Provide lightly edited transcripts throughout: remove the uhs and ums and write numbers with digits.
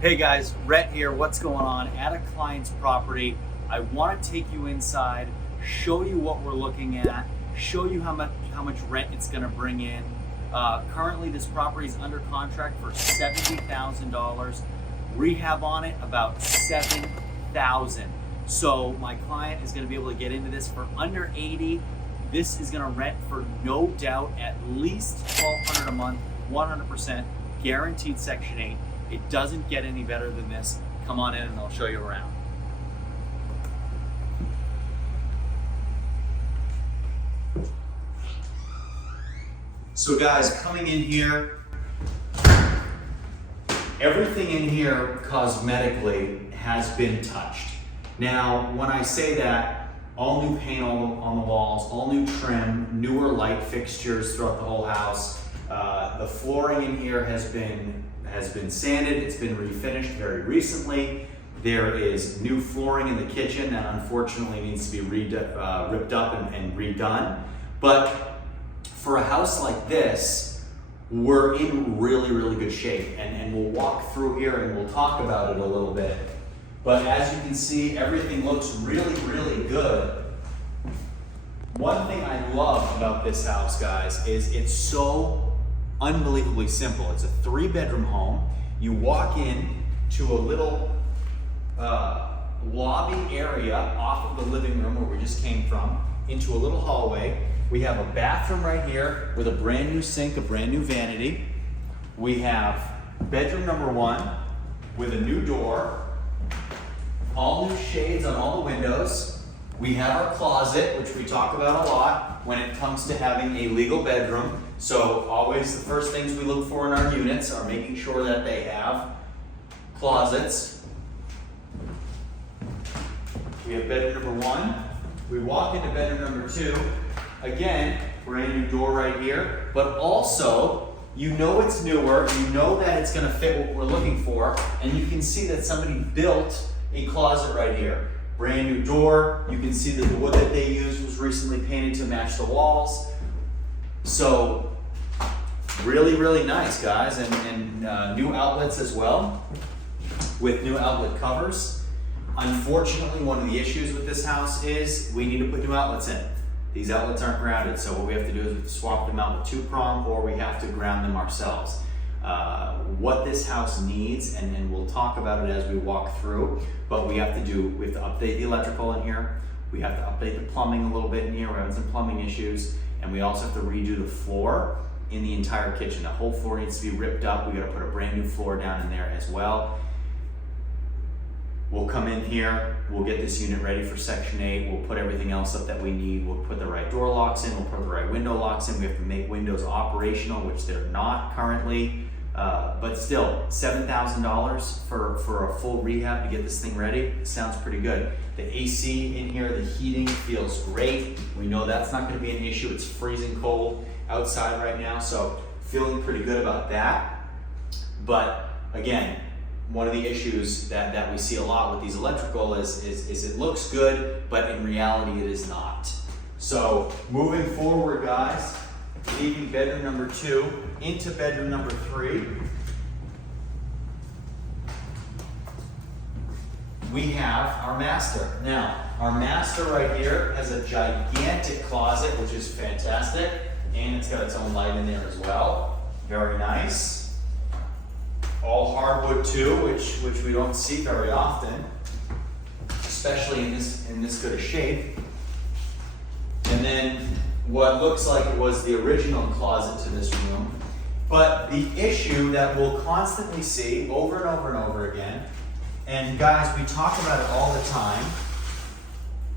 Hey guys, Rhett here. What's going on at a client's property? I want to take you inside, show you what we're looking at, show you how much rent it's going to bring in. Currently, this property is under contract for $70,000. Rehab on it about $7,000. So my client is going to be able to get into this for under $80,000. This is going to rent for no doubt at least $1,200 a month, 100% guaranteed Section 8. It doesn't get any better than this. Come on in and I'll show you around. So guys, coming in here, everything in here cosmetically has been touched. Now, when I say that, all new paint on the walls, all new trim, newer light fixtures throughout the whole house. The flooring in here has been sanded, it's been refinished very recently. There is new flooring in the kitchen that unfortunately needs to be ripped up and redone. But for a house like this, we're in really, really good shape. And we'll walk through here and we'll talk about it a little bit. But as you can see, everything looks really, really good. One thing I love about this house, guys, is it's so unbelievably simple. It's a 3-bedroom home. You walk in to a little lobby area off of the living room where we just came from, into a little hallway. We have a bathroom right here with a brand new sink, a brand new vanity. We have bedroom number 1 with a new door, all new shades on all the windows. We have our closet, which we talk about a lot when it comes to having a legal bedroom. So always the first things we look for in our units are making sure that they have closets. We have bedroom number 1. We walk into bedroom number 2. Again, brand new door right here, but also you know it's newer, you know that it's gonna fit what we're looking for, and you can see that somebody built a closet right here. Brand new door. You can see that the wood that they used was recently painted to match the walls. So really, really nice, guys, and new outlets as well with new outlet covers. Unfortunately, one of the issues with this house is we need to put new outlets in. These outlets aren't grounded, so what we have to do is swap them out with 2-prong, or we have to ground them ourselves. What this house needs, and we'll talk about it as we walk through, but we have to update the electrical in here. We have to update the plumbing a little bit in here. We're having some plumbing issues, and we also have to redo the floor in the entire kitchen. The whole floor needs to be ripped up. We gotta put a brand new floor down in there as well. We'll come in here, we'll get this unit ready for Section 8, we'll put everything else up that we need, we'll put the right door locks in, we'll put the right window locks in. We have to make windows operational, which they're not currently, but still, $7,000 for a full rehab to get this thing ready, sounds pretty good. The AC in here, the heating feels great. We know that's not gonna be an issue. It's freezing cold outside right now, so feeling pretty good about that. But again, one of the issues that we see a lot with these electrical is it looks good, but in reality it is not. So moving forward, guys, leaving bedroom number 2 into bedroom number 3, we have our master. Now, our master right here has a gigantic closet, which is fantastic, and it's got its own light in there as well. Very nice. All hardwood too, which we don't see very often, especially in this good a shape. And then what looks like it was the original closet to this room. But the issue that we'll constantly see over and over and over again, and guys, we talk about it all the time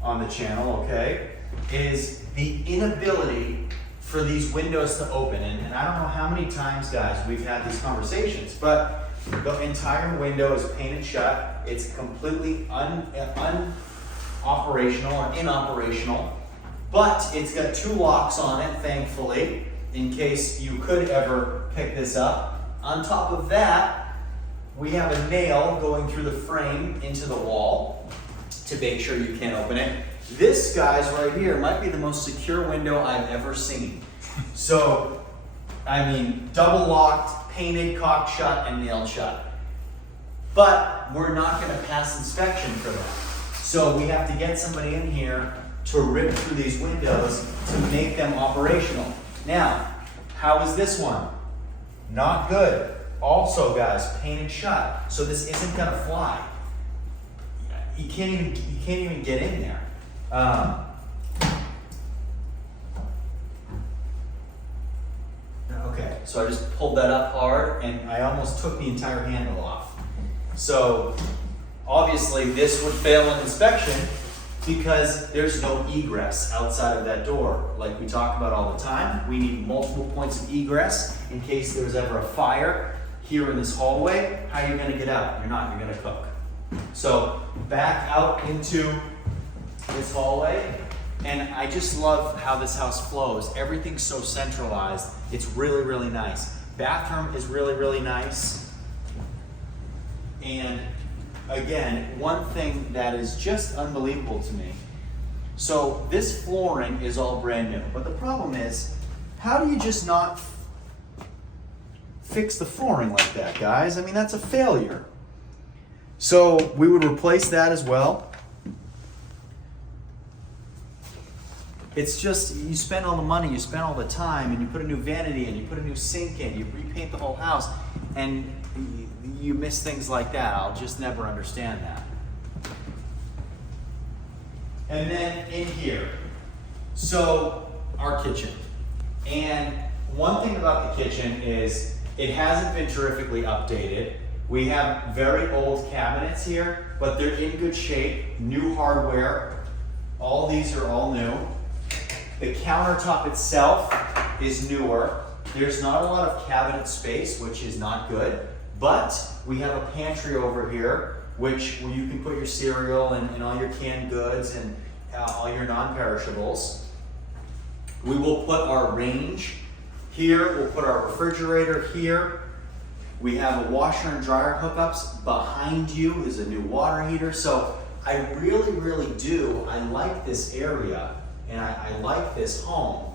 on the channel, okay, is the inability for these windows to open. And I don't know how many times, guys, we've had these conversations, but the entire window is painted shut. It's completely unoperational or inoperational, but it's got 2 locks on it, thankfully, in case you could ever pick this up. On top of that, we have a nail going through the frame into the wall to make sure you can't open it. This, guys, right here might be the most secure window I've ever seen. So, I mean, double locked, painted, caulked shut, and nailed shut. but we're not gonna pass inspection for that. So we have to get somebody in here to rip through these windows to make them operational. Now, how is this one? Not good. Also, guys, painted shut, so this isn't gonna fly. You can't even get in there. Okay, so I just pulled that up hard and I almost took the entire handle off. So obviously this would fail an inspection because there's no egress outside of that door. Like we talk about all the time, we need multiple points of egress in case there's ever a fire here in this hallway. How are you gonna get out? You're not, you're gonna cook. So back out into this hallway, and I just love how this house flows. Everything's so centralized. It's really, really nice. Bathroom is really, really nice. And again, one thing that is just unbelievable to me. So this flooring is all brand new, but the problem is, how do you just not fix the flooring like that, guys? I mean, that's a failure. So we would replace that as well. It's just, you spend all the money, you spend all the time, and you put a new vanity in, you put a new sink in, you repaint the whole house, and you miss things like that. I'll just never understand that. And then in here, so our kitchen. And one thing about the kitchen is it hasn't been terrifically updated. We have very old cabinets here, but they're in good shape, new hardware. All these are all new. The countertop itself is newer. There's not a lot of cabinet space, which is not good, but we have a pantry over here, where you can put your cereal and all your canned goods and all your non-perishables. We will put our range here, we'll put our refrigerator here. We have a washer and dryer hookups. Behind you is a new water heater. So I really, really do. I like this area and I like this home.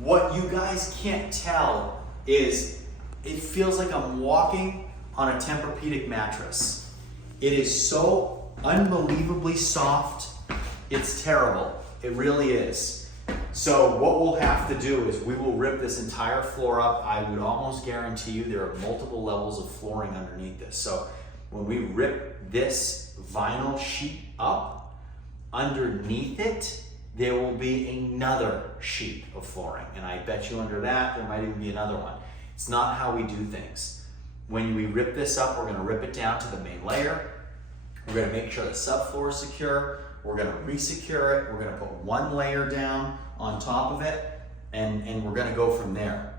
What you guys can't tell is it feels like I'm walking on a Tempur-Pedic mattress. It is so unbelievably soft. It's terrible. It really is. So what we'll have to do is we will rip this entire floor up. I would almost guarantee you there are multiple levels of flooring underneath this. So when we rip this vinyl sheet up, underneath it, there will be another sheet of flooring. And I bet you under that, there might even be another one. It's not how we do things. When we rip this up, we're gonna rip it down to the main layer. We're gonna make sure the subfloor is secure. We're gonna re-secure it. We're gonna put one layer down on top of it, and we're gonna go from there.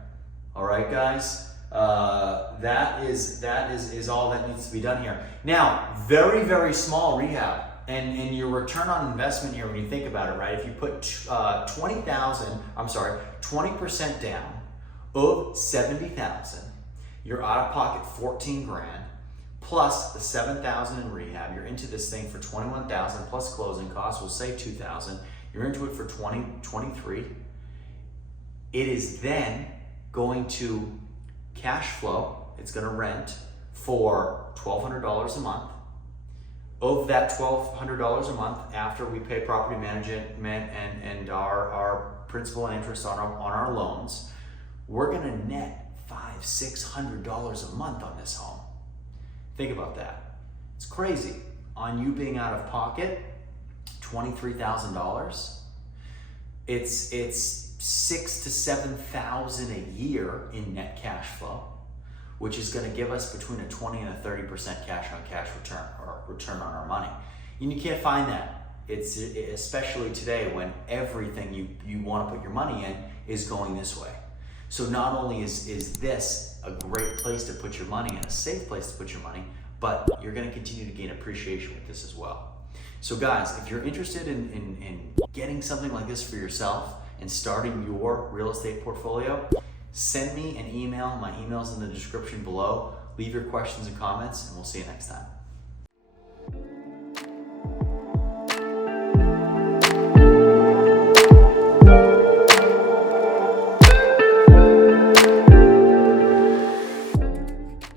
All right, guys? That is all that needs to be done here. Now, very, very small rehab. And your return on investment here, when you think about it, right? If you put 20% down of 70,000, you're out of pocket 14 grand, plus the 7,000 in rehab. You're into this thing for 21,000 plus closing costs. We'll say 2,000. You're into it for 23. It is then going to cash flow. It's going to rent for $1,200 a month. Of that $1,200 a month, after we pay property management and our principal and interest on our loans, we're going to net $500-600 a month on this home. Think about that. It's crazy. On you being out of pocket, $23,000. It's $6,000 to $7,000 a year in net cash flow, which is going to give us between a 20 and a 30% cash-on-cash return, or return on our money. And you can't find that. It's especially today when everything you want to put your money in is going this way. So not only is this a great place to put your money and a safe place to put your money, but you're going to continue to gain appreciation with this as well. So guys, if you're interested in getting something like this for yourself and starting your real estate portfolio, send me an email. My email's in the description below. Leave your questions and comments, and we'll see you next time.